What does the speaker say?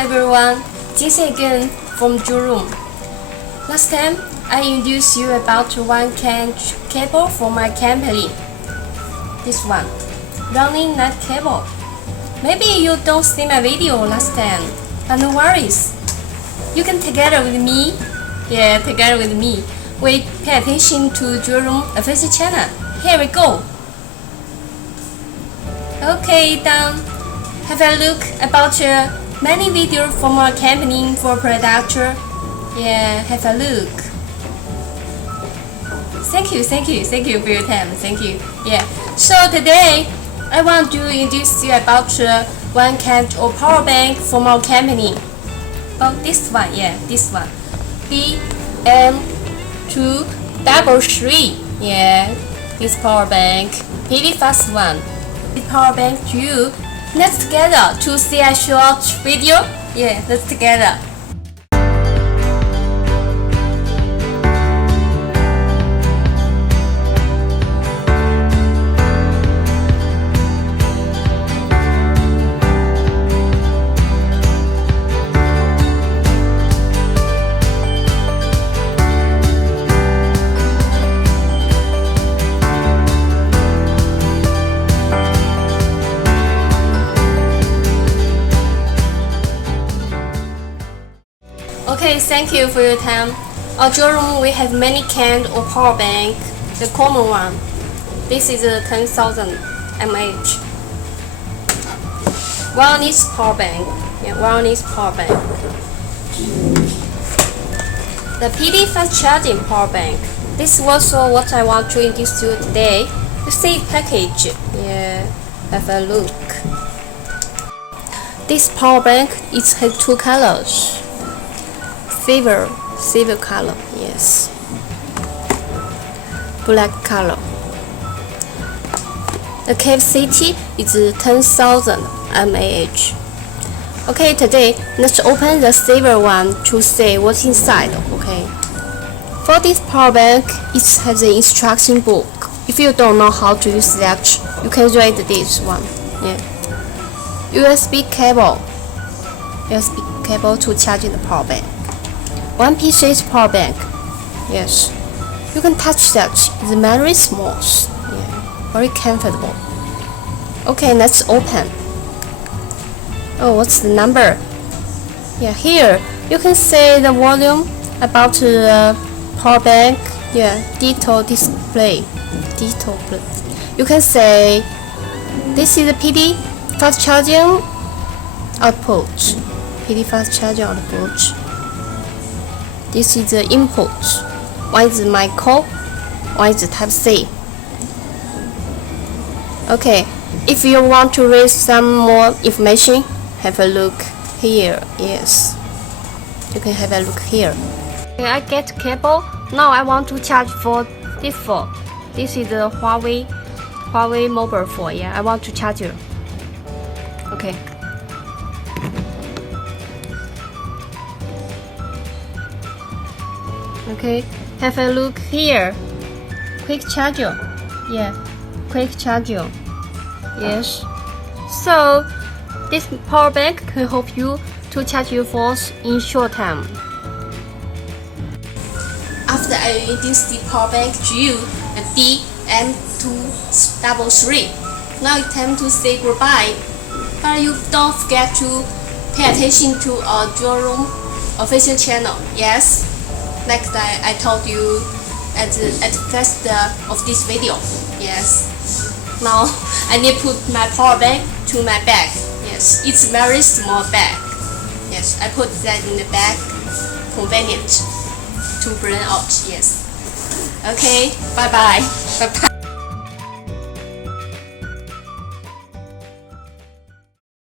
everyone, Jesse again from Jurong. Last time I introduced you about one cable for my company. This one, running net cable. Maybe you don't see my video last time, but no worries. You can together with me. Together with me. We pay attention to Jurong Aviation channel. Here we go. Okay, done. Have a look about many videos from our company for production. Have a look. Thank you for your time. Thank you. So today I want to introduce you about one kind of power bank from our company. Oh, this one, this one. D-M223. This power bank, pretty fast one. This power bank too. Let's together to see a short video. Let's together. Okay, thank you for your time. At Jurong, we have many kinds of power bank. The common one, this is a 10,000 mAh. Wireless power bank. Wireless power bank. The PD fast charging power bank. This is also what I want to introduce you today. You see package. Have a look. This power bank has two colors. Silver color, yes. Black color. The capacity is 10,000 mAh. Okay, today let's open the silver one to see what's inside. Okay. For this power bank, it has an instruction book. If you don't know how to use that, you can read this one. USB cable to charging the power bank. One piece power bank. Yes, you can touch that. It's very smooth. Very comfortable. Okay, let's open. Oh, what's the number? Here you can see the volume about the power bank. Digital display. You can say this is the PD fast charging output. PD fast charging output. This is the input. One is micro, one is type C. Okay, if you want to read some more information, have a look here. Yes, you can have a look here. I get cable. Now I want to charge for this phone. This is the Huawei mobile phone. I want to charge it. Okay. Okay, have a look here. Quick charger. Quick charger. Yes. So this power bank can help you to charge your phone in short time. After I introduce the power bank to you, the D-M223. Now it's time to say goodbye. But you don't forget to pay attention to our Jurong official channel. Yes. Like I told you at the first of this video. Yes. Now I need to put my power bank to my bag. Yes, it's very small bag. Yes, I put that in the bag. Convenient to bring out. Yes. Okay. Bye bye.